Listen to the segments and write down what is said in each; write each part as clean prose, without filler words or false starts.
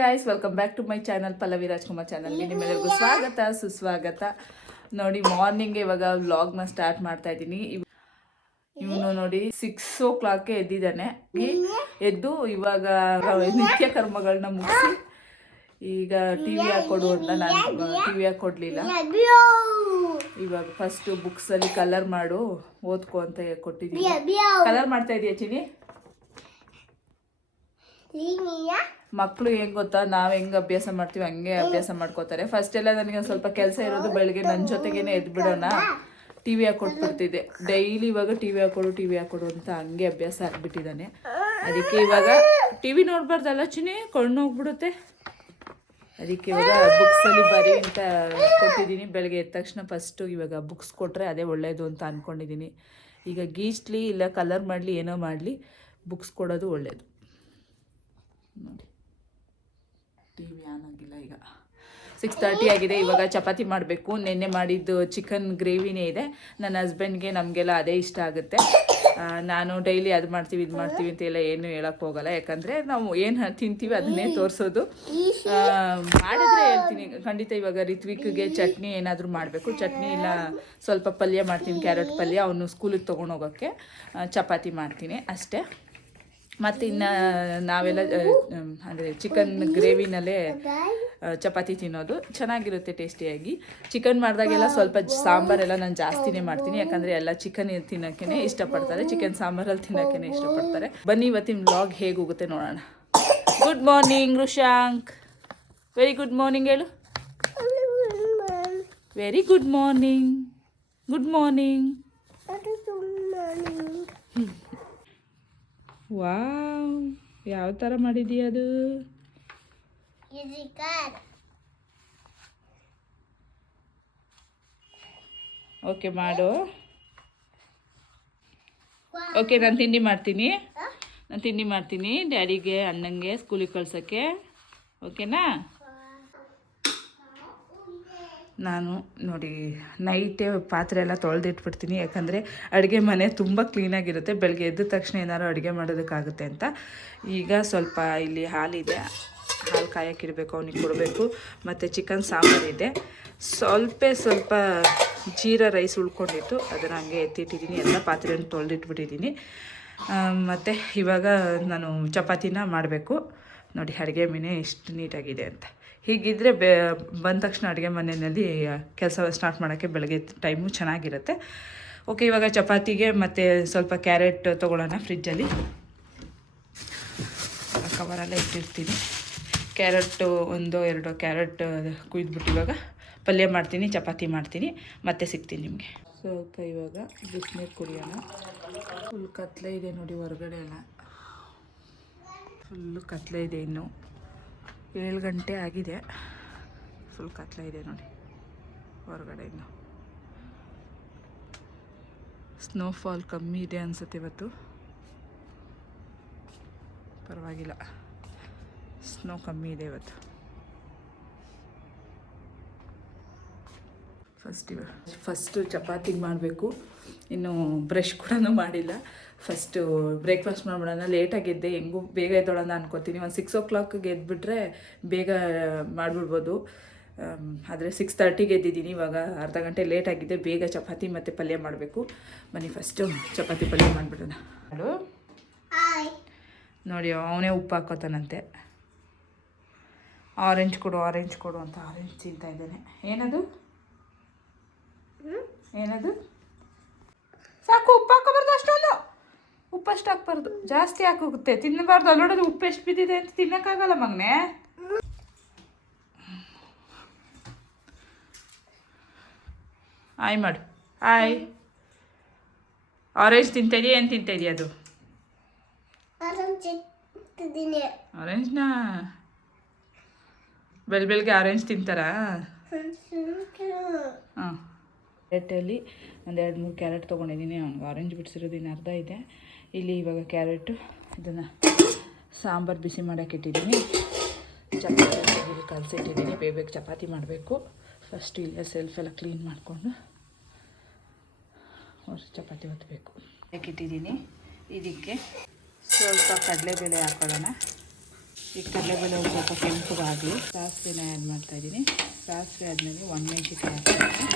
Guys, welcome back to my channel Pallavi Rajkumar ಚಾನಲ್ಗೆ ನಿಮ್ಮೆಲ್ಲರಿಗೂ ಸ್ವಾಗತ ಸುಸ್ವಾಗತ. ನೋಡಿ, ಮಾರ್ನಿಂಗ್ ಇವಾಗ ವ್ಲಾಗ್ನ ಸ್ಟಾರ್ಟ್ ಮಾಡ್ತಾ ಇದ್ದೀನಿ. ಇವನು ನೋಡಿ 6 o'clock ಎದ್ದಿದ್ದಾನೆ. ಎದ್ದು ಇವಾಗ ನಿತ್ಯ ಕರ್ಮಗಳನ್ನ ಮುಗಿಸಿ ಈಗ ಟಿವಿ ಹಾಕೊಡು ಅಂತ ನಾನು ಟಿವಿ ಹಾಕೊಡ್ಲಿಲ್ಲ. ಇವಾಗ ಫಸ್ಟ್ ಬುಕ್ಸ್ ಅಲ್ಲಿ ಕಲರ್ ಮಾಡು, ಓದ್ಕೊ ಅಂತ ಕೊಟ್ಟಿದ್ದೀನಿ. ಕಲರ್ ಮಾಡ್ತಾ ಇದೀಯ ಚಿನಿ? ಮಕ್ಕಳು ಹೆಂಗ್ ಗೊತ್ತಾ, ನಾವ್ ಹೆಂಗ್ ಅಭ್ಯಾಸ ಮಾಡ್ತೀವಿ ಹಂಗೆ ಅಭ್ಯಾಸ ಮಾಡ್ಕೋತಾರೆ. ಫಸ್ಟ್ ಎಲ್ಲ ನನಗೆ ಸ್ವಲ್ಪ ಕೆಲಸ ಇರೋದು, ಬೆಳಗ್ಗೆ ನನ್ನ ಜೊತೆಗೇನೆ ಎದ್ಬಿಡೋಣ, ಟಿವಿ ಹಾಕೊಟ್ಬಿಡ್ತಿದ್ದೆ. ಡೈಲಿ ಇವಾಗ ಟಿವಿ ಹಾಕೊಡು ಅಂತ ಹಂಗೆ ಅಭ್ಯಾಸ ಆಗ್ಬಿಟ್ಟಿದ್ದಾನೆ. ಅದಕ್ಕೆ ಇವಾಗ ಟಿವಿ ನೋಡ್ಬಾರ್ದಲ್ಲ ಚಿನಿ, ಕಣ್ಣು ಹೋಗ್ಬಿಡುತ್ತೆ. ಅದಕ್ಕೆ ಇವಾಗ ಬುಕ್ಸ್ ಅಲ್ಲಿ ಬರೀ ಅಂತ ಕೊಟ್ಟಿದ್ದೀನಿ. ಬೆಳಗ್ಗೆ ಎದ್ದ ತಕ್ಷಣ ಫಸ್ಟು ಇವಾಗ ಬುಕ್ಸ್ ಕೊಟ್ರೆ ಅದೇ ಒಳ್ಳೇದು ಅಂತ ಅನ್ಕೊಂಡಿದ್ದೀನಿ. ಈಗ ಗೀಚ್ಲಿ ಇಲ್ಲ ಕಲರ್ ಮಾಡಲಿ ಏನೋ ಮಾಡಲಿ, ಬುಕ್ಸ್ ಕೊಡೋದು ಒಳ್ಳೇದು. ನೋಡಿ, ಟಿವಿ ಆನ್ ಆಗಿಲ್ಲ. ಈಗ 6:30 ಆಗಿದೆ. ಇವಾಗ ಚಪಾತಿ ಮಾಡಬೇಕು. ನೆನ್ನೆ ಮಾಡಿದ್ದು ಚಿಕನ್ ಗ್ರೇವಿನೇ ಇದೆ. ನನ್ನ ಹಸ್ಬೆಂಡ್ಗೆ ನಮಗೆಲ್ಲ ಅದೇ ಇಷ್ಟ ಆಗುತ್ತೆ. ನಾನು ಡೈಲಿ ಅದು ಮಾಡ್ತೀವಿ ಇದು ಮಾಡ್ತೀವಿ ಅಂತೆಲ್ಲ ಏನು ಹೇಳಕ್ಕೆ ಹೋಗಲ್ಲ. ಯಾಕಂದರೆ ನಾವು ಏನು ತಿಂತೀವಿ ಅದನ್ನೇ ತೋರಿಸೋದು. ಮಾಡಿದ್ರೆ ಹೇಳ್ತೀನಿ ಖಂಡಿತ. ಇವಾಗ ರಿತ್ವಿಕ್ಗೆ ಚಟ್ನಿ ಏನಾದರೂ ಮಾಡಬೇಕು. ಚಟ್ನಿ ಇಲ್ಲ ಸ್ವಲ್ಪ ಪಲ್ಯ ಮಾಡ್ತೀನಿ, ಕ್ಯಾರೆಟ್ ಪಲ್ಯ. ಅವನು ಸ್ಕೂಲಿಗೆ ತೊಗೊಂಡೋಗೋಕ್ಕೆ ಚಪಾತಿ ಮಾಡ್ತೀನಿ ಅಷ್ಟೇ. ಮತ್ತು ಇನ್ನು ನಾವೆಲ್ಲ ಅಂದರೆ ಚಿಕನ್ ಗ್ರೇವಿನಲ್ಲೇ ಚಪಾತಿ ತಿನ್ನೋದು ಚೆನ್ನಾಗಿರುತ್ತೆ ಟೇಸ್ಟಿಯಾಗಿ. ಚಿಕನ್ ಮಾಡಿದಾಗೆಲ್ಲ ಸ್ವಲ್ಪ ಸಾಂಬಾರೆಲ್ಲ ನಾನು ಜಾಸ್ತಿನೇ ಮಾಡ್ತೀನಿ. ಯಾಕಂದರೆ ಎಲ್ಲ ಚಿಕನ್ ತಿನ್ನೋಕ್ಕೇ ಇಷ್ಟಪಡ್ತಾರೆ, ಚಿಕನ್ ಸಾಂಬಾರಲ್ಲಿ ತಿನ್ನೋಕ್ಕೇ ಇಷ್ಟಪಡ್ತಾರೆ. ಬನ್ನಿ ಇವತ್ತಿನ ವ್ಲಾಗ್ ಹೇಗೆ ಹೋಗುತ್ತೆ ನೋಡೋಣ. Good morning Rushank. Very good morning ಹೇಳು. Very good morning. Good morning. Wow, ಯಾವ ಥರ ಮಾಡಿದೀಯ ಅದು? ಓಕೆ ಮಾಡು. ಓಕೆ, ನಾನು ತಿಂಡಿ ಮಾಡ್ತೀನಿ ಡ್ಯಾಡಿಗೆ ಅಣ್ಣಂಗೆ ಸ್ಕೂಲಿಗೆ ಕಳ್ಸೋಕ್ಕೆ. ಓಕೆನಾ? ನಾನು ನೋಡಿ ನೈಟೇ ಪಾತ್ರೆ ಎಲ್ಲ ತೊಳೆದಿಟ್ಬಿಡ್ತೀನಿ. ಯಾಕಂದರೆ ಅಡುಗೆ ಮನೆ ತುಂಬ ಕ್ಲೀನಾಗಿರುತ್ತೆ. ಬೆಳಗ್ಗೆ ಎದ್ದ ತಕ್ಷಣ ಏನಾದ್ರು ಅಡುಗೆ ಮಾಡೋದಕ್ಕಾಗುತ್ತೆ ಅಂತ. ಈಗ ಸ್ವಲ್ಪ ಇಲ್ಲಿ ಹಾಲಿದೆ, ಹಾಲು ಕಾಯಕ್ಕಿಡಬೇಕು, ಅವನಿಗೆ ಕೊಡಬೇಕು. ಮತ್ತು ಚಿಕನ್ ಸಾಂಬಾರಿದೆ. ಸ್ವಲ್ಪ ಜೀರಾ ರೈಸ್ ಉಳ್ಕೊಂಡಿತ್ತು, ಅದನ್ನು ಹಂಗೆ ಎತ್ತಿಟ್ಟಿದ್ದೀನಿ. ಎಲ್ಲ ಪಾತ್ರೆಯನ್ನು ತೊಳೆದಿಟ್ಬಿಟ್ಟಿದ್ದೀನಿ. ಮತ್ತು ಇವಾಗ ನಾನು ಚಪಾತಿನ ಮಾಡಬೇಕು. ನೋಡಿ ಅಡುಗೆ ಮನೆ ಎಷ್ಟು ನೀಟಾಗಿದೆ ಅಂತ. ಹೀಗಿದ್ದರೆ ಬಂದ ತಕ್ಷಣ ಅಡುಗೆ ಮನೆಯಲ್ಲಿ ಕೆಲಸ ಸ್ಟಾರ್ಟ್ ಮಾಡೋಕ್ಕೆ ಬೆಳಗ್ಗೆ ಟೈಮು ಚೆನ್ನಾಗಿರುತ್ತೆ. ಓಕೆ, ಇವಾಗ ಚಪಾತಿಗೆ ಮತ್ತು ಸ್ವಲ್ಪ ಕ್ಯಾರೆಟ್ ತೊಗೊಳ್ಳೋಣ. ಫ್ರಿಜ್ಜಲ್ಲಿ ಕವರಲ್ಲೇ ಇಟ್ಟಿರ್ತೀನಿ. ಕ್ಯಾರೆಟು 1-2 ಕ್ಯಾರೆಟ್ ಕುಯ್ದುಬಿಟ್ಟು ಇವಾಗ ಪಲ್ಯ ಮಾಡ್ತೀನಿ, ಚಪಾತಿ ಮಾಡ್ತೀನಿ. ಮತ್ತೆ ಸಿಗ್ತೀನಿ ನಿಮಗೆ. ಸ್ವಲ್ಪ ಇವಾಗ ಬಿಸಿನೀರು ಕುಡಿಯೋಣ. ಫುಲ್ ಕತ್ಲೆ ಇದೆ ನೋಡಿ, ಹೊರಗಡೆ ಎಲ್ಲ ಫುಲ್ಲು ಕತ್ಲೆ ಇದೆ. ಇನ್ನು 7 ಗಂಟೆ ಆಗಿದೆ. ಫುಲ್ ಕತ್ಲೆ ಇದೆ ನೋಡಿ ಹೊರಗಡೆ. ಇನ್ನು ಸ್ನೋಫಾಲ್ ಕಮ್ಮಿ ಇದೆ ಅನಿಸುತ್ತೆ ಇವತ್ತು. ಪರವಾಗಿಲ್ಲ, ಸ್ನೋ ಕಮ್ಮಿ ಇದೆ ಇವತ್ತು. ಫಸ್ಟು ಚಪಾತಿಗೆ ಮಾಡಬೇಕು. ಇನ್ನು ಬ್ರಷ್ ಕೂಡ ಮಾಡಿಲ್ಲ. First breakfast ಮಾಡ್ಬಿಡೋಣ. ಲೇಟಾಗಿದ್ದೆ, ಹೆಂಗೂ ಬೇಗ ಎದ್ದೋಳೋಣ ಅನ್ಕೋತೀನಿ. ಒಂದು 6 o'clock ಎದ್ಬಿಟ್ರೆ ಬೇಗ ಮಾಡಿಬಿಡ್ಬೋದು. ಆದರೆ 6:30 ಎದ್ದಿದ್ದೀನಿ. ಇವಾಗ ಅರ್ಧ ಗಂಟೆ ಲೇಟಾಗಿದೆ. ಬೇಗ ಚಪಾತಿ ಮತ್ತು ಪಲ್ಯ ಮಾಡಬೇಕು. ಬನ್ನಿ ಫಸ್ಟು ಚಪಾತಿ ಪಲ್ಯ ಮಾಡಿಬಿಡೋಣ. ನೋಡಿ, ಅವನೇ ಉಪ್ಪು ಹಾಕೋತಾನಂತೆ. ಆರೆಂಜ್ ಕೊಡು ಅಂತ ಆರೆಂಜ್ ತಿಂತಾ ಇದ್ದಾನೆ. ಏನದು ಸಾಕು. ಉಪ್ಪು ಹಾಕೋಬಾರ್ದು ಅಷ್ಟೊಂದು. ಉಪ್ಪಷ್ಟು ಹಾಕ್ಬಾರ್ದು, ಜಾಸ್ತಿ ಹಾಕೋಗುತ್ತೆ. ತಿನ್ನಬಾರ್ದು. ಅಲ್ಲೋಡೋದು ಉಪ್ಪು ಎಷ್ಟು ಬಿದ್ದಿದೆ ಅಂತ ತಿನ್ನೋಕ್ಕಾಗಲ್ಲ ಮಗನೇ. ಆಯ್ ಮಾಡು. ಆಯ್. ಆರೆಂಜ್ ತಿಂತಾಯಿದೆಯಾ? ಏನು ತಿಂತಾಯಿದೆಯಾ ಅದು? ಆರೆಂಜ್ನಾ? ಬೆಳಗ್ಗೆ ಆರೆಂಜ್ ತಿಂತಾರಾ? ಹಾಂ. ಕ್ಯಾರೆಟಲ್ಲಿ ಒಂದು 2-3 ಕ್ಯಾರೆಟ್ ತೊಗೊಂಡಿದ್ದೀನಿ. ಅವ್ನಿಗೆ ಆರೆಂಜ್ ಬಿಡಿಸಿರೋದು ಇನ್ನು ಅರ್ಧ ಇದೆ. ಇಲ್ಲಿ ಇವಾಗ ಕ್ಯಾರೆಟು ಇದನ್ನು ಸಾಂಬಾರು ಬಿಸಿ ಮಾಡೋಕೆ ಇಟ್ಟಿದ್ದೀನಿ. ಚಪಾತಿ ಕಲಸಿಟ್ಟಿದ್ದೀನಿ. ಬೇಗ ಚಪಾತಿ ಮಾಡಬೇಕು. ಫಸ್ಟ್ ಇಲ್ಲೇ ಸೆಲ್ಫೆಲ್ಲ ಕ್ಲೀನ್ ಮಾಡಿಕೊಂಡು ಚಪಾತಿ ಒತ್ತಬೇಕು. ಇಟ್ಟಿದ್ದೀನಿ. ಇದಕ್ಕೆ ಸ್ವಲ್ಪ ಕಡಲೆಬೇಳೆ ಹಾಕೊಳ್ಳೋಣ. ಈ ಕಡಲೆಬೇಳೆ ಒಂದು ಸ್ವಲ್ಪ ಕೆಂಪಗಾಗಲಿ ಸಾಸಿವೆನ ಆ್ಯಡ್ ಮಾಡ್ತಾಯಿದ್ದೀನಿ. ಸಾಸಿವೆ ಆದಮೇಲೆ ಒಣಮೆಣಸಿನ್ಕಾಯಿ ಹಾಕ್ತೀನಿ.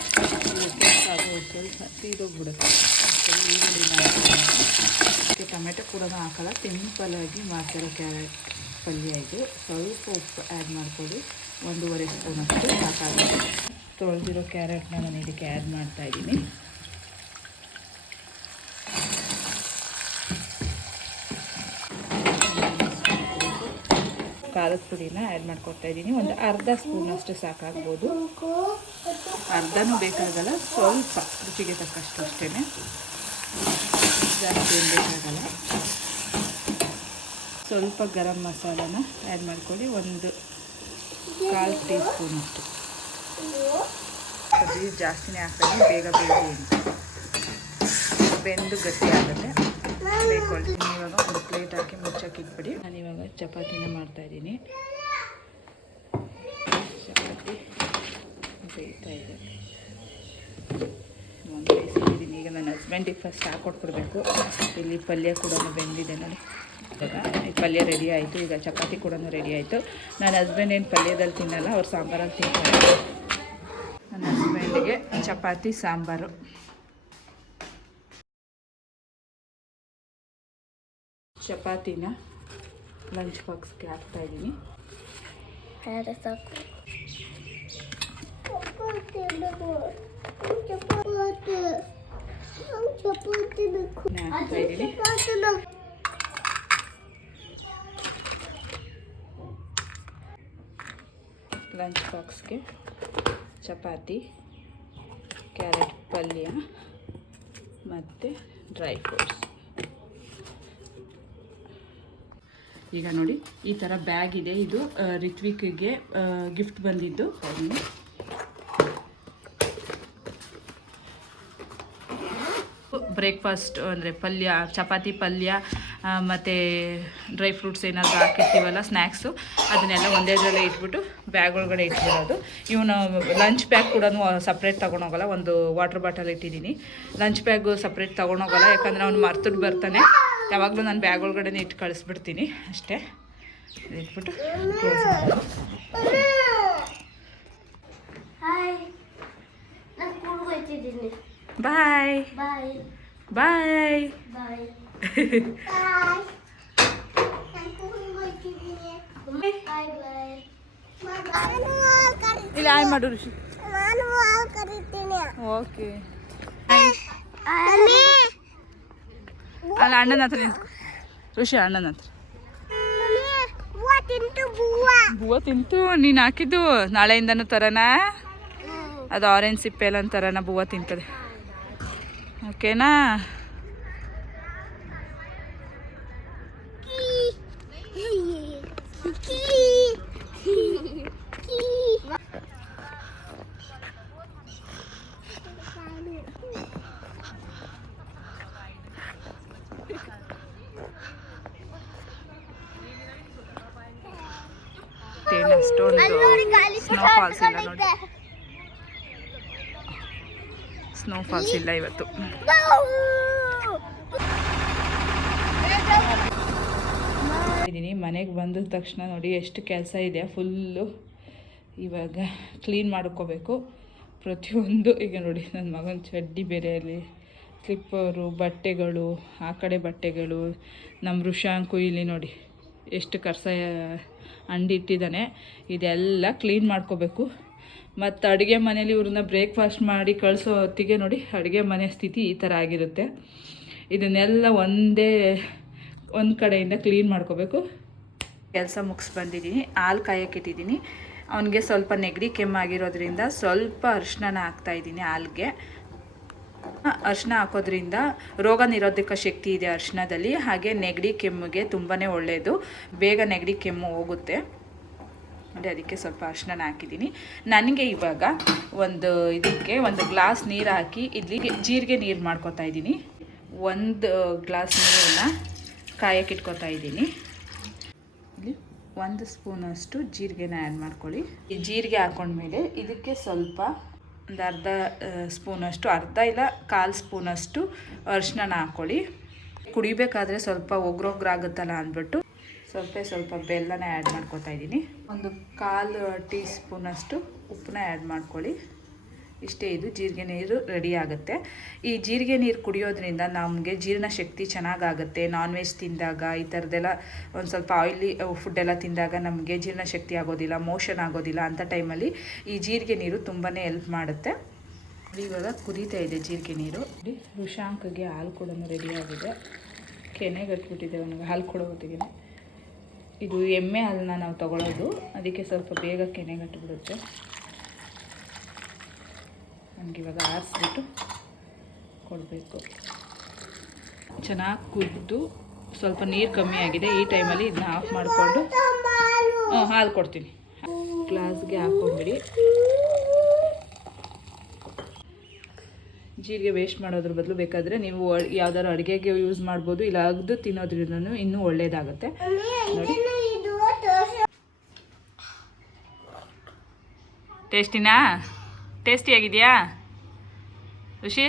ಇದು ಕೆಂಪಾಗೋ ಸ್ವಲ್ಪ ಸೀದೋಗ್ಬಿಡುತ್ತೆ. ಈರುಳ್ಳಿನ ಹಾಕ್ತೀನಿ. ಟೊಮೆಟೊ ಕೂಡ ಹಾಕಲ್ಲ, ಸಿಂಪಲಾಗಿ ಮಾಡ್ತಿರೋ ಕ್ಯಾರೆಟ್ ಪಲ್ಯ ಇದು. ಸ್ವಲ್ಪ ಉಪ್ಪು ಆ್ಯಡ್ ಮಾಡಿಕೊಡಿ, 1.5 ಸ್ಪೂನಷ್ಟು ಸಾಕಾಗುತ್ತೆ. ತೊಳೆದಿರೋ ಕ್ಯಾರೆಟ್ನ ನಾನು ಇದಕ್ಕೆ ಆ್ಯಡ್ ಮಾಡ್ತಾಯಿದ್ದೀನಿ. ಖಾರದ ಪುಡಿನ ಆ್ಯಡ್ ಮಾಡ್ಕೊತಾಯಿದ್ದೀನಿ. ಒಂದು ಅರ್ಧ ಸ್ಪೂನಷ್ಟು ಸಾಕಾಗ್ಬೋದು, ಅರ್ಧನೂ ಬೇಕಾಗಲ್ಲ, ಸ್ವಲ್ಪ ರುಚಿಗೆ ತಕ್ಕಷ್ಟು ಅಷ್ಟೇ, ಜಾಸ್ತಿ ಏನು ಬೇಕಾಗಲ್ಲ. ಸ್ವಲ್ಪ ಗರಂ ಮಸಾಲಾನ ಆ್ಯಡ್ ಮಾಡ್ಕೊಳ್ಳಿ, ಒಂದು 1/4 ಟೀ ಸ್ಪೂನಷ್ಟು. ಅದು ಜಾಸ್ತಿನೇ ಹಾಕ್ತೀನಿ, ಬೇಗ ಬೆಂದು ಗಟ್ಟಿ ಆಗುತ್ತೆ. ಬೇಯಿಸ್ಕೊಳ್ತೀನಿ. ಇವಾಗ ಒಂದು ಪ್ಲೇಟ್ ಹಾಕಿ ಮುಚ್ಚಕ್ಕೆ ಇಟ್ಬಿಡಿ. ನಾನಿವಾಗ ಚಪಾತಿನ ಮಾಡ್ತಾಯಿದ್ದೀನಿ. ಚಪಾತಿ ಬೇಯ್ತಾ ಇದೆ, ಒಂದು ಬೇಯಿಸಿದ್ದೀನಿ. ಈಗ ನನ್ನ ಹಸ್ಬೆಂಡಿಗೆ ಫಸ್ಟ್ ಹಾಕ್ಕೊಟ್ಬಿಡ್ಬೇಕು. ಇಲ್ಲಿ ಪಲ್ಯ ಕೂಡ ಬೆಂದಿದೆ ನೋಡಿ. ಇವಾಗ ಈ ಪಲ್ಯ ರೆಡಿ ಆಯಿತು. ಈಗ ಚಪಾತಿ ಕೂಡ ರೆಡಿ ಆಯಿತು. ನನ್ನ ಹಸ್ಬೆಂಡ್ ಏನು ಪಲ್ಯದಲ್ಲಿ ತಿನ್ನಲ್ಲ, ಅವ್ರು ಸಾಂಬಾರಲ್ಲಿ ತಿಂತಾರೆ. ನನ್ನ ಹಸ್ಬೆಂಡಿಗೆ ಚಪಾತಿ ಸಾಂಬಾರು. ಚಪಾತಿನ ಲಂಚ್ ಬಾಕ್ಸ್ಗೆ ಹಾಕ್ತಾಯಿದ್ದೀನಿ. ಹಾಕ್ತಾಯಿದ್ದೀನಿ. ಲಂಚ್ ಬಾಕ್ಸ್ಗೆ ಚಪಾತಿ, ಕ್ಯಾರೆಟ್ ಪಲ್ಯ ಮತ್ತು ಡ್ರೈ ಫ್ರೂಟ್ಸ್. ಈಗ ನೋಡಿ ಈ ಥರ ಬ್ಯಾಗ್ ಇದೆ. ಇದು ರಿತ್ವಿಕ್ಗೆ ಗಿಫ್ಟ್ ಬಂದಿದ್ದು. ಬ್ರೇಕ್ಫಾಸ್ಟ್ ಅಂದರೆ ಪಲ್ಯ, ಚಪಾತಿ ಪಲ್ಯ ಮತ್ತು ಡ್ರೈ ಫ್ರೂಟ್ಸ್ ಏನಾದರೂ ಹಾಕಿರ್ತೀವಲ್ಲ, ಸ್ನ್ಯಾಕ್ಸು, ಅದನ್ನೆಲ್ಲ ಒಂದೇ ಇದರಲ್ಲೇ ಇಟ್ಬಿಟ್ಟು ಬ್ಯಾಗ್ ಒಳಗಡೆ ಇಟ್ಬಿಡೋದು. ಇವನು ಲಂಚ್ ಬ್ಯಾಗ್ ಕೂಡ ಸಪ್ರೇಟ್ ತೊಗೊಂಡೋಗಲ್ಲ. ಒಂದು ವಾಟರ್ ಬಾಟಲ್ ಇಟ್ಟಿದ್ದೀನಿ. ಲಂಚ್ ಬ್ಯಾಗು ಸಪ್ರೇಟ್ ತೊಗೊಂಡೋಗಲ್ಲ, ಯಾಕಂದರೆ ಅವ್ನು ಮರ್ತುಟ್ಟು ಬರ್ತಾನೆ. ಯಾವಾಗಲೂ ನಾನು ಬ್ಯಾಗ್ ಒಳಗಡೆ ಇಟ್ಟು ಕಳಿಸ್ಬಿಡ್ತೀನಿ ಅಷ್ಟೇ. ಇಟ್ಬಿಟ್ಟು ಬಾಯ್ ಬಾಯ್. ಇಲ್ಲ ಆಯ್ ಮಾಡು ಋಷಿ. ಓಕೆ. ಅಲ್ಲ ಅಣ್ಣನ ಹತ್ರ ನಿಂತ್ಕೊ ಋಷಿ, ಅಣ್ಣನ ಹತ್ರ. ಬೂವ ತಿಂತು ನೀನು ಹಾಕಿದ್ದು. ನಾಳೆಯಿಂದನೂ ತರನಾ? ಅದು ಆರೆಂಜ್ ಸಿಪ್ಪೆ ಎಲ್ಲ ತರನ ಬೂವ ತಿಂತದೆ. ಓಕೆನಾ? ಅಷ್ಟೊಂದು ಸ್ನೋ ಫಾಲ್ಸ್ ಇಲ್ಲ ನೋಡಿ. ಸ್ನೋ ಫಾಲ್ಸ್ ಇಲ್ಲ ಇವತ್ತು. ಮನೆಗೆ ಬಂದ ತಕ್ಷಣ ನೋಡಿ ಎಷ್ಟು ಕೆಲಸ ಇದೆ. ಫುಲ್ಲು ಇವಾಗ ಕ್ಲೀನ್ ಮಾಡ್ಕೋಬೇಕು ಪ್ರತಿಯೊಂದು. ಈಗ ನೋಡಿ ನನ್ನ ಮಗನ ಚಡ್ಡಿ ಬೇರೆ, ಅಲ್ಲಿ ಸ್ಲಿಪ್ಪರು, ಬಟ್ಟೆಗಳು, ಆ ಕಡೆ ಬಟ್ಟೆಗಳು. ನಮ್ಮ ಋಷಾಂಕು ಇಲ್ಲಿ ನೋಡಿ ಎಷ್ಟು ಕರ್ಸ ಅಂಡಿಟ್ಟಿದ್ದಾನೆ. ಇದೆಲ್ಲ ಕ್ಲೀನ್ ಮಾಡ್ಕೋಬೇಕು. ಮತ್ತು ಅಡುಗೆ ಮನೇಲಿ ಇವ್ರನ್ನ ಬ್ರೇಕ್ಫಾಸ್ಟ್ ಮಾಡಿ ಕಳಿಸೋ ಹೊತ್ತಿಗೆ ನೋಡಿ ಅಡುಗೆ ಮನೆ ಸ್ಥಿತಿ ಈ ಥರ ಆಗಿರುತ್ತೆ. ಇದನ್ನೆಲ್ಲ ಒಂದು ಕಡೆಯಿಂದ ಕ್ಲೀನ್ ಮಾಡ್ಕೋಬೇಕು. ಕೆಲಸ ಮುಗಿಸಿ ಬಂದಿದ್ದೀನಿ. ಹಾಲು ಕಾಯಕ್ಕಿಟ್ಟಿದ್ದೀನಿ. ಅವನಿಗೆ ಸ್ವಲ್ಪ ನೆಗಡಿ ಕೆಮ್ಮಾಗಿರೋದ್ರಿಂದ ಸ್ವಲ್ಪ ಅರಿಶಿನ ಹಾಕ್ತಾಯಿದ್ದೀನಿ ಹಾಲಿಗೆ. ಅರಿಶಿನ ಹಾಕೋದ್ರಿಂದ ರೋಗ ನಿರೋಧಕ ಶಕ್ತಿ ಇದೆ ಅರಿಶಿನದಲ್ಲಿ. ಹಾಗೆ ನೆಗಡಿ ಕೆಮ್ಮಿಗೆ ತುಂಬಾ ಒಳ್ಳೆಯದು, ಬೇಗ ನೆಗಡಿ ಕೆಮ್ಮು ಹೋಗುತ್ತೆ. ಅಂದರೆ ಅದಕ್ಕೆ ಸ್ವಲ್ಪ ಅರಿಶಿನ ಹಾಕಿದ್ದೀನಿ. ನನಗೆ ಇವಾಗ ಒಂದು ಗ್ಲಾಸ್ ನೀರು ಹಾಕಿ ಇಡ್ಲಿಗೆ ಜೀರಿಗೆ ನೀರು ಮಾಡ್ಕೊತಾ ಇದ್ದೀನಿ. 1 ಗ್ಲಾಸ್ ನೀರನ್ನ ಕಾಯಕ್ಕೆ ಇಟ್ಕೊತಾ ಇದ್ದೀನಿ. ಇಲ್ಲಿ 1 ಸ್ಪೂನಷ್ಟು ಜೀರಿಗೆನ ಆ್ಯಡ್ ಮಾಡ್ಕೊಳ್ಳಿ. ಈ ಜೀರಿಗೆ ಹಾಕೊಂಡ್ಮೇಲೆ ಇದಕ್ಕೆ ಸ್ವಲ್ಪ ಒಂದು ಅರ್ಧ ಸ್ಪೂನಷ್ಟು, ಅರ್ಧ ಇಲ್ಲ 1/4 ಸ್ಪೂನಷ್ಟು ಅರಿಶಿನ ಹಾಕ್ಕೊಳ್ಳಿ. ಕುಡಿಬೇಕಾದ್ರೆ ಸ್ವಲ್ಪ ಒಗ್ರೊಗ್ರಾಗುತ್ತಲ್ಲ ಅಂದ್ಬಿಟ್ಟು ಸ್ವಲ್ಪ ಬೆಲ್ಲನ ಆ್ಯಡ್ ಮಾಡ್ಕೊತಾ ಇದ್ದೀನಿ. ಒಂದು 1/4 ಟೀ ಸ್ಪೂನಷ್ಟು ಉಪ್ಪನ್ನ ಆ್ಯಡ್ ಮಾಡ್ಕೊಳ್ಳಿ. ಇಷ್ಟೇ, ಇದು ಜೀರಿಗೆ ನೀರು ರೆಡಿ ಆಗುತ್ತೆ. ಈ ಜೀರಿಗೆ ನೀರು ಕುಡಿಯೋದ್ರಿಂದ ನಮಗೆ ಜೀರ್ಣಶಕ್ತಿ ಚೆನ್ನಾಗಾಗುತ್ತೆ. ನಾನ್ ವೆಜ್ ತಿಂದಾಗ ಈ ಥರದ್ದೆಲ್ಲ ಒಂದು ಸ್ವಲ್ಪ ಆಯಿಲಿ ಫುಡ್ಡೆಲ್ಲ ತಿಂದಾಗ ನಮಗೆ ಜೀರ್ಣಶಕ್ತಿ ಆಗೋದಿಲ್ಲ, ಮೋಷನ್ ಆಗೋದಿಲ್ಲ. ಅಂಥ ಟೈಮಲ್ಲಿ ಈ ಜೀರಿಗೆ ನೀರು ತುಂಬಾ ಹೆಲ್ಪ್ ಮಾಡುತ್ತೆ. ಇವಾಗ ಕುದೀತಾ ಇದೆ ಜೀರಿಗೆ ನೀರು. ಋಷಾಂಕ್ಗೆ ಹಾಲು ಕೂಡ ರೆಡಿ ಆಗಿದೆ. ಕೆನೆಗಟ್ಬಿಟ್ಟಿದೆ ಅವನಿಗೆ ಹಾಲು ಕೊಡೋ ಹೊತ್ತಿಗೆ. ಇದು ಎಮ್ಮೆ ಹಾಲನ್ನ ನಾವು ತಗೊಳ್ಳೋದು, ಅದಕ್ಕೆ ಸ್ವಲ್ಪ ಬೇಗ ಕೆನೆಗಟ್ಟಿಬಿಡುತ್ತೆ. ನಮ್ಗೆ ಇವಾಗ ಆರಿಸ್ಬಿಟ್ಟು ಕೊಡಬೇಕು. ಚೆನ್ನಾಗಿ ಕುದ್ದು ಸ್ವಲ್ಪ ನೀರು ಕಮ್ಮಿ ಆಗಿದೆ. ಈ ಟೈಮಲ್ಲಿ ಇದನ್ನ ಆಫ್ ಮಾಡಿಕೊಂಡು ಹಾಲು ಕೊಡ್ತೀನಿ. ಗ್ಲಾಸ್ಗೆ ಹಾಕ್ಕೊಂಡ್ಬಿಡಿ. ಜೀರಿಗೆ ವೇಸ್ಟ್ ಮಾಡೋದ್ರ ಬದಲು ಬೇಕಾದರೆ ನೀವು ಯಾವ್ದಾದ್ರು ಅಡುಗೆಗೆ ಯೂಸ್ ಮಾಡ್ಬೋದು, ಇಲ್ಲ ಅಗ್ದು ತಿನ್ನೋದ್ರಿಂದ ಇನ್ನೂ ಒಳ್ಳೆಯದಾಗುತ್ತೆ. ನೋಡಿ, ಟೇಸ್ಟಿನಾ? ಟೇಸ್ಟಿಯಾಗಿದೆಯಾ ಋಷಿ?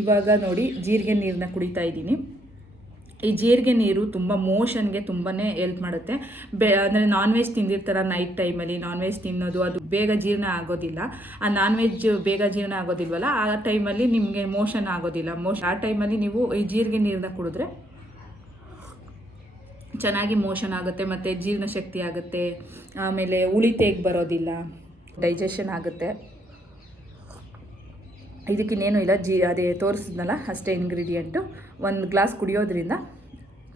ಇವಾಗ ನೋಡಿ ಜೀರಿಗೆ ನೀರನ್ನ ಕುಡಿತಾ ಇದ್ದೀನಿ. ಈ ಜೀರಿಗೆ ನೀರು ತುಂಬ ಮೋಷನ್ಗೆ ತುಂಬಾ ಹೆಲ್ಪ್ ಮಾಡುತ್ತೆ. ಅಂದರೆ ನಾನ್ ವೆಜ್ ತಿಂದಿರ್ತಾರ ನೈಟ್ ಟೈಮಲ್ಲಿ, ನಾನ್ ವೆಜ್ ತಿನ್ನೋದು ಅದು ಬೇಗ ಜೀರ್ಣ ಆಗೋದಿಲ್ಲ. ಆ ನಾನ್ ವೆಜ್ ಬೇಗ ಜೀರ್ಣ ಆಗೋದಿಲ್ವಲ್ಲ, ಆ ಟೈಮಲ್ಲಿ ನಿಮಗೆ ಮೋಷನ್ ಆಗೋದಿಲ್ಲ. ಆ ಟೈಮಲ್ಲಿ ನೀವು ಈ ಜೀರಿಗೆ ನೀರನ್ನ ಕುಡಿದ್ರೆ ಚೆನ್ನಾಗಿ ಮೋಷನ್ ಆಗುತ್ತೆ, ಮತ್ತು ಜೀರ್ಣಶಕ್ತಿ ಆಗುತ್ತೆ. ಆಮೇಲೆ ಉಳಿತೇಗೆ ಬರೋದಿಲ್ಲ, ಡೈಜೆಷನ್ ಆಗುತ್ತೆ. ಇದಕ್ಕಿನ್ನೇನು ಇಲ್ಲ, ಅದೇ ತೋರಿಸಿದ್ನಲ್ಲ ಅಷ್ಟೇ ಇಂಗ್ರೀಡಿಯೆಂಟು. 1 ಗ್ಲಾಸ್ ಕುಡಿಯೋದ್ರಿಂದ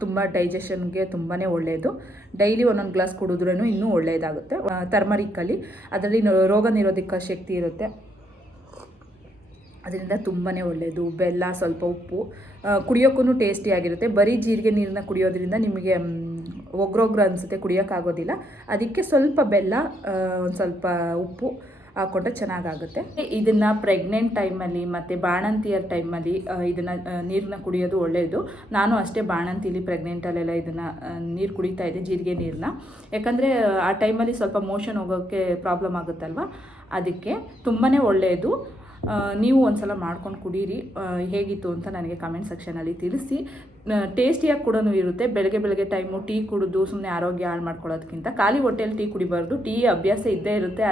ತುಂಬ ಡೈಜೆಷನ್ಗೆ ತುಂಬಾ ಒಳ್ಳೆಯದು. ಡೈಲಿ 1 ಗ್ಲಾಸ್ ಕುಡಿದ್ರೂ ಇನ್ನೂ ಒಳ್ಳೆಯದಾಗುತ್ತೆ. ಟರ್ಮರಿಕ್ಕಲ್ಲಿ ಅದರಲ್ಲಿ ರೋಗ ನಿರೋಧಕ ಶಕ್ತಿ ಇರುತ್ತೆ, ಅದರಿಂದ ತುಂಬಾ ಒಳ್ಳೆಯದು. ಬೆಲ್ಲ, ಸ್ವಲ್ಪ ಉಪ್ಪು, ಕುಡಿಯೋಕ್ಕೂ ಟೇಸ್ಟಿಯಾಗಿರುತ್ತೆ. ಬರೀ ಜೀರಿಗೆ ನೀರನ್ನ ಕುಡಿಯೋದ್ರಿಂದ ನಿಮಗೆ ಒಗ್ರೊಗ್ರು ಅನಿಸುತ್ತೆ, ಕುಡಿಯೋಕ್ಕಾಗೋದಿಲ್ಲ. ಅದಕ್ಕೆ ಸ್ವಲ್ಪ ಬೆಲ್ಲ, ಒಂದು ಸ್ವಲ್ಪ ಉಪ್ಪು ಹಾಕ್ಕೊಂಡ್ರೆ ಚೆನ್ನಾಗಾಗುತ್ತೆ. ಇದನ್ನು ಪ್ರೆಗ್ನೆಂಟ್ ಟೈಮಲ್ಲಿ ಮತ್ತು ಬಾಣಂತಿಯರ ಟೈಮಲ್ಲಿ ಇದನ್ನು ನೀರನ್ನ ಕುಡಿಯೋದು ಒಳ್ಳೆಯದು. ನಾನು ಅಷ್ಟೇ ಬಾಣಂತಿಲಿ ಪ್ರೆಗ್ನೆಂಟಲ್ಲೆಲ್ಲ ಇದನ್ನು ನೀರು ಕುಡಿತಾ ಇದ್ದೆ, ಜೀರಿಗೆ ನೀರನ್ನ. ಯಾಕಂದರೆ ಆ ಟೈಮಲ್ಲಿ ಸ್ವಲ್ಪ ಮೋಷನ್ ಹೋಗೋಕ್ಕೆ ಪ್ರಾಬ್ಲಮ್ ಆಗುತ್ತಲ್ವ, ಅದಕ್ಕೆ ತುಂಬಾ ಒಳ್ಳೆಯದು. ನೀವು ಒಂದು ಸಲ ಮಾಡ್ಕೊಂಡು ಕುಡೀರಿ. ಹೇಗಿತ್ತು ಅಂತ ನನಗೆ ಕಮೆಂಟ್ ಸೆಕ್ಷನಲ್ಲಿ ತಿಳಿಸಿ. ಟೇಸ್ಟಿಯಾಗಿ ಕೂಡ ಇರುತ್ತೆ. ಬೆಳಗ್ಗೆ ಟೈಮು ಟೀ ಕುಡಿದು ಸುಮ್ಮನೆ ಆರೋಗ್ಯ ಹಾಳು ಮಾಡ್ಕೊಳ್ಳೋದಕ್ಕಿಂತ ಖಾಲಿ ಹೊಟ್ಟೆಯಲ್ಲಿ ಟೀ ಕುಡಿಬಾರ್ದು. ಟೀ ಅಭ್ಯಾಸ ಇದ್ದೇ ಇರುತ್ತೆ.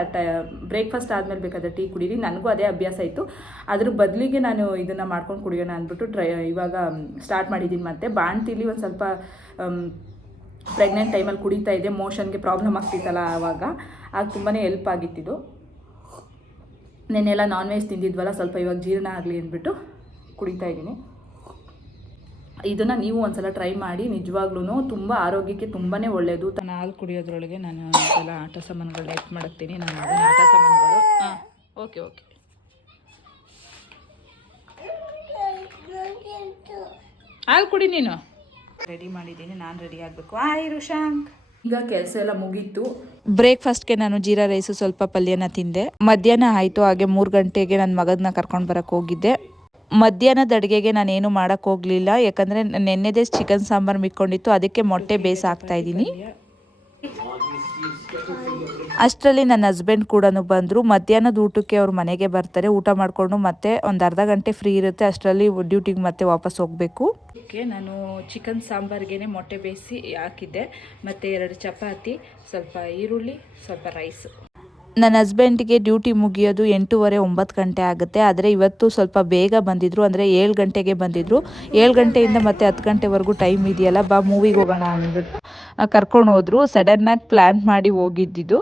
ಬ್ರೇಕ್ಫಾಸ್ಟ್ ಆದಮೇಲೆ ಬೇಕಾದರೆ ಟೀ ಕುಡೀರಿ. ನನಗೂ ಅದೇ ಅಭ್ಯಾಸ ಇತ್ತು. ಅದ್ರ ಬದಲಿಗೆ ನಾನು ಇದನ್ನು ಮಾಡ್ಕೊಂಡು ಕುಡಿಯೋಣ ಅಂದ್ಬಿಟ್ಟು ಇವಾಗ ಸ್ಟಾರ್ಟ್ ಮಾಡಿದ್ದೀನಿ. ಮತ್ತು ಬಾಣ್ತಿಲಿ ಒಂದು ಸ್ವಲ್ಪ ಪ್ರೆಗ್ನೆಂಟ್ ಟೈಮಲ್ಲಿ ಕುಡಿತಾ ಇದ್ದೆ. ಮೋಷನ್ಗೆ ಪ್ರಾಬ್ಲಮ್ ಆಗ್ತಿತ್ತಲ್ಲ, ಆಗ ತುಂಬಾ ಹೆಲ್ಪ್ ಆಗಿತ್ತಿದ್ದು. ನೆನ್ನೆಲ್ಲ ನಾನ್ ವೆಜ್ ತಿಂದಿದ್ವಲ್ಲ, ಸ್ವಲ್ಪ ಇವಾಗ ಜೀರ್ಣ ಆಗಲಿ ಅಂದ್ಬಿಟ್ಟು ಕುಡಿತಾ ಇದ್ದೀನಿ. ಇದನ್ನು ನೀವು ಒಂದ್ಸಲ ಟ್ರೈ ಮಾಡಿ. ನಿಜವಾಗ್ಲೂ ತುಂಬ ಆರೋಗ್ಯಕ್ಕೆ ತುಂಬಾ ಒಳ್ಳೆಯದು. ನಾನು ಹಾಲು ಕುಡಿಯೋದ್ರೊಳಗೆ ನಾನು ಎಲ್ಲ ಆಟ ಸಾಮಾನುಗಳನ್ನ ಎತ್ ಮಾಡುತ್ತೀನಿ. ನಾನು ಅದನ್ನು ಆಟ ಸಾಮಾನುಗಳು ಓಕೆ ಹಾಲು ಕುಡಿ. ನೀನು ರೆಡಿ ಮಾಡಿದ್ದೀನಿ, ನಾನು ರೆಡಿ ಆಗಬೇಕು. ಹಾಯ್ ಋಷಾಂಕ್. ಈಗ ಕೆಲಸ ಎಲ್ಲ ಮುಗೀತು. ಬ್ರೇಕ್ಫಾಸ್ಟ್ಗೆ ನಾನು ಜೀರಾ ರೈಸು ಸ್ವಲ್ಪ ಪಲ್ಯನ ತಿಂದೆ. ಮಧ್ಯಾಹ್ನ ಆಯಿತು. ಹಾಗೆ 3 ಗಂಟೆಗೆ ನನ್ನ ಮಗದನ್ನ ಕರ್ಕೊಂಡು ಬರೋಕ್ಕೆ ಹೋಗಿದ್ದೆ. ಮಧ್ಯಾಹ್ನದ ಅಡುಗೆಗೆ ನಾನೇನು ಮಾಡೋಕ್ಕೆ ಹೋಗಲಿಲ್ಲ, ಯಾಕಂದರೆ ನೆನ್ನೆದೇ ಚಿಕನ್ ಸಾಂಬಾರು ಮಿಕ್ಕೊಂಡಿತ್ತು. ಅದಕ್ಕೆ ಮೊಟ್ಟೆ ಬೇಯಿಸಿ ಹಾಕ್ತಾ ಇದ್ದೀನಿ. ಅಷ್ಟರಲ್ಲಿ ನನ್ನ ಹಸ್ಬೆಂಡ್ ಕೂಡ ಬಂದರು. ಮಧ್ಯಾಹ್ನದ ಊಟಕ್ಕೆ ಅವ್ರ ಮನೆಗೆ ಬರ್ತಾರೆ. ಊಟ ಮಾಡಿಕೊಂಡು ಮತ್ತೆ ಒಂದು ಅರ್ಧ ಗಂಟೆ ಫ್ರೀ ಇರುತ್ತೆ. ಅಷ್ಟರಲ್ಲಿ ಡ್ಯೂಟಿಗೆ ಮತ್ತೆ ವಾಪಸ್ ಹೋಗಬೇಕು. ಅದಕ್ಕೆ ನಾನು ಚಿಕನ್ ಸಾಂಬಾರ್ಗೆ ಮೊಟ್ಟೆ ಬೇಯಿಸಿ ಹಾಕಿದ್ದೆ, ಮತ್ತು 2 ಚಪಾತಿ, ಸ್ವಲ್ಪ ಈರುಳ್ಳಿ, ಸ್ವಲ್ಪ ರೈಸ್. ನನ್ನ ಹಸ್ಬೆಂಡ್ಗೆ ಡ್ಯೂಟಿ ಮುಗಿಯೋದು 8:30 9 ಗಂಟೆ ಆಗುತ್ತೆ. ಆದರೆ ಇವತ್ತು ಸ್ವಲ್ಪ ಬೇಗ ಬಂದಿದ್ರು, ಅಂದರೆ 7 ಗಂಟೆಗೆ ಬಂದಿದ್ರು. 7 ಗಂಟೆಯಿಂದ ಮತ್ತೆ 10 ಗಂಟೆವರೆಗೂ ಟೈಮ್ ಇದೆಯಲ್ಲ, ಬಾ ಮೂವಿಗೆ ಹೋಗೋಣ ಅಂದ್ಬಿಟ್ಟು ಕರ್ಕೊಂಡು ಹೋದ್ರು. ಸಡನ್ನಾಗಿ ಪ್ಲ್ಯಾನ್ ಮಾಡಿ ಹೋಗಿದ್ದಿದ್ದು.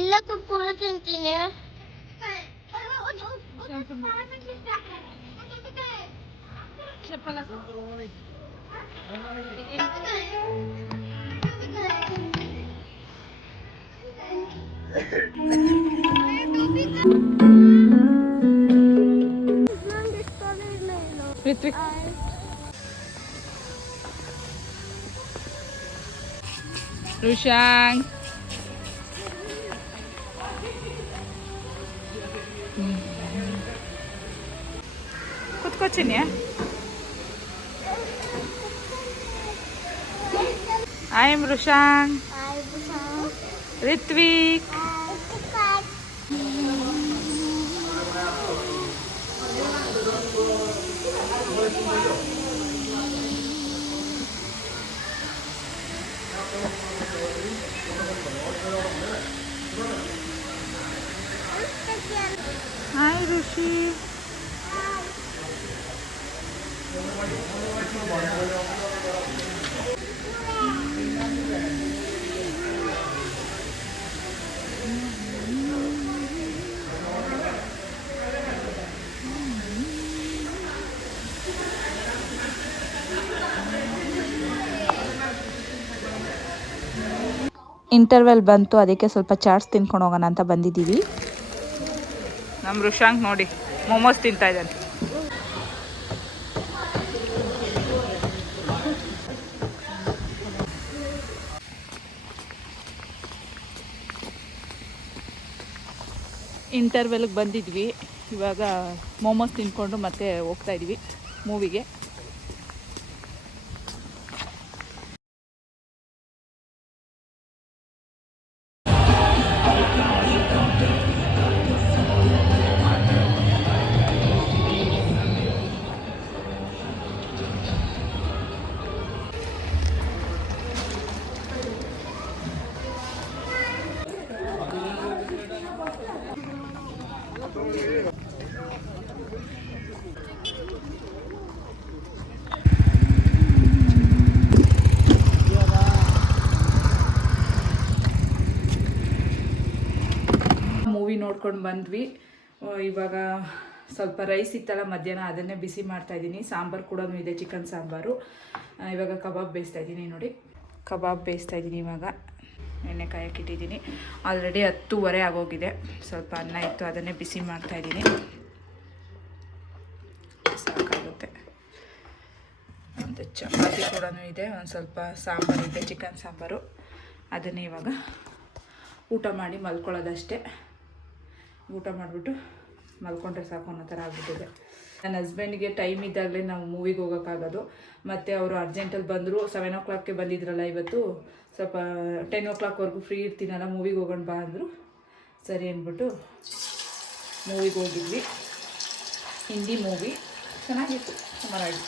ಇಲ್ಲ ಪೂರ ತಿಂತೀನಿ. ಋಷಾಂಕ್ ಕೂತ್ಕೋಚಿನಿ. I am Rushank, Ritvik. Hi Rishi. Interval ಬಂತು, ಅದಕ್ಕೆ ಸ್ವಲ್ಪ ಚಾಟ್ಸ್ ತಿನ್ಕೊಂಡು ಹೋಗೋಣ ಅಂತ ಬಂದಿದ್ದೀವಿ. ನಮ್ಮ ಋಷಾಂಕ್ ನೋಡಿ ಮೊಮೋಸ್ ತಿಂತಾ ಇದ್ದಾನೆ. ಇಂಟರ್ವೆಲ್ಗೆ ಬಂದಿದ್ವಿ, ಇವಾಗ ಮೊಮೋಸ್ ತಿನ್ಕೊಂಡು ಮತ್ತೆ ಹೋಗ್ತಾ ಇದ್ವಿ ಮೂವಿಗೆ. ಮೂವಿ ನೋಡ್ಕೊಂಡು ಬಂದ್ವಿ. ಇವಾಗ ಸ್ವಲ್ಪ ರೈಸ್ ಇತ್ತಲ್ಲ ಮಧ್ಯಾಹ್ನ, ಅದನ್ನೇ ಬಿಸಿ ಮಾಡ್ತಾಯಿದ್ದೀನಿ. ಸಾಂಬಾರು ಕೂಡ ಇದೆ, ಚಿಕನ್ ಸಾಂಬಾರು. ಇವಾಗ ಕಬಾಬ್ ಬೇಯಿಸ್ತಾ ಇದ್ದೀನಿ ನೋಡಿ. ಕಬಾಬ್ ಬೇಯಿಸ್ತಾ ಇದ್ದೀನಿ. ಇವಾಗ ಎಣ್ಣೆ ಕಾಯಕ್ಕೆ ಇಟ್ಟಿದ್ದೀನಿ. ಆಲ್ರೆಡಿ 10:30 ಆಗೋಗಿದೆ. ಸ್ವಲ್ಪ ಅನ್ನ ಇತ್ತು, ಅದನ್ನೇ ಬಿಸಿ ಮಾಡ್ತಾಯಿದ್ದೀನಿ. ಸಾಕಾಗುತ್ತೆ. ಮತ್ತು ಚಪಾತಿ ಕೂಡ ಇದೆ, ಒಂದು ಸ್ವಲ್ಪ ಸಾಂಬಾರು ಇದೆ, ಚಿಕನ್ ಸಾಂಬಾರು. ಅದನ್ನೇ ಇವಾಗ ಊಟ ಮಾಡಿ ಮಲ್ಕೊಳ್ಳೋದಷ್ಟೇ. ಊಟ ಮಾಡಿಬಿಟ್ಟು ಮಲ್ಕೊಂಡ್ರೆ ಸಾಕು ಅನ್ನೋ ಥರ ಆಗ್ಬಿಟ್ಟಿದೆ. ನನ್ನ ಹಸ್ಬೆಂಡ್ಗೆ ಟೈಮ್ ಇದ್ದಾಗಲೇ ನಾವು ಮೂವಿಗೆ ಹೋಗೋಕ್ಕಾಗೋದು. ಮತ್ತು ಅವರು ಅರ್ಜೆಂಟಲ್ಲಿ ಬಂದರು. 7 o'clockಗೆ ಬಂದಿದ್ರಲ್ಲ ಇವತ್ತು, ಸ್ವಲ್ಪ 10 o'clockವರೆಗೂ ಫ್ರೀ ಇರ್ತೀನಲ್ಲ, ಮೂವಿಗೆ ಹೋಗೋಣ ಬಾ ಅಂದರು. ಸರಿ ಅಂದ್ಬಿಟ್ಟು ಮೂವಿಗೆ ಹೋಗಿದ್ವಿ. ಹಿಂದಿ ಮೂವಿ ಚೆನ್ನಾಗಿತ್ತು, ಸುಮಾರಾಗಿ.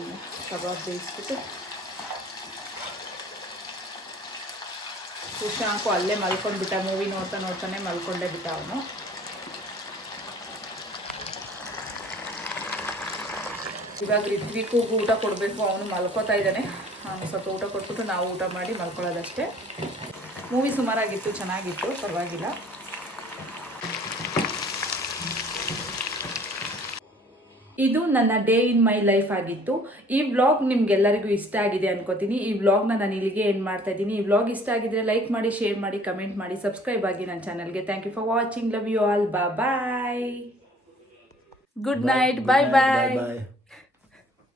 ಈಗ ಕಬಾಬ್ ಬೇಯಿಸ್ಬಿಟ್ಟು ಸುಶಾಂಕು ಅಲ್ಲೇ ಮಲ್ಕೊಂಡ್ಬಿಟ್ಟ. ಮೂವಿ ನೋಡ್ತಾ ನೋಡ್ತಾನೆ ಮಲ್ಕೊಂಡೇ ಬಿಟ್ಟ ಅವನು. ಇವಾಗ ರಿತ್ವಿಕ್ಕು ಊಟ ಕೊಡಬೇಕು, ಅವನು ಮಲ್ಕೋತಾ ಇದ್ದಾನೆ. ಸ್ವಲ್ಪ ಊಟ ಕೊಟ್ಬಿಟ್ಟು ನಾವು ಊಟ ಮಾಡಿ ಮಲ್ಕೊಳ್ಳೋದಷ್ಟೇ. ಮೂವಿ ಸುಮಾರಾಗಿತ್ತು, ಚೆನ್ನಾಗಿತ್ತು, ಪರವಾಗಿಲ್ಲ. ಇದು ನನ್ನ ಡೇ ಇನ್ ಮೈ ಲೈಫ್ ಆಗಿತ್ತು. ಈ ವ್ಲಾಗ್ ನಿಮ್ಗೆಲ್ಲರಿಗೂ ಇಷ್ಟ ಆಗಿದೆ ಅನ್ಕೋತೀನಿ. ಈ ವ್ಲಾಗ್ನ ನಾನು ಇಲ್ಲಿಗೆ ಎಂಡ್ ಮಾಡ್ತಾ ಇದ್ದೀನಿ. ಈ ವ್ಲಾಗ್ ಇಷ್ಟ ಆಗಿದ್ರೆ ಲೈಕ್ ಮಾಡಿ, ಶೇರ್ ಮಾಡಿ, ಕಮೆಂಟ್ ಮಾಡಿ, ಸಬ್ಸ್ಕ್ರೈಬ್ ಆಗಿ ನನ್ನ ಚಾನಲ್ಗೆ. Thank you for watching. Love you all. Bye. Good night. Bye bye.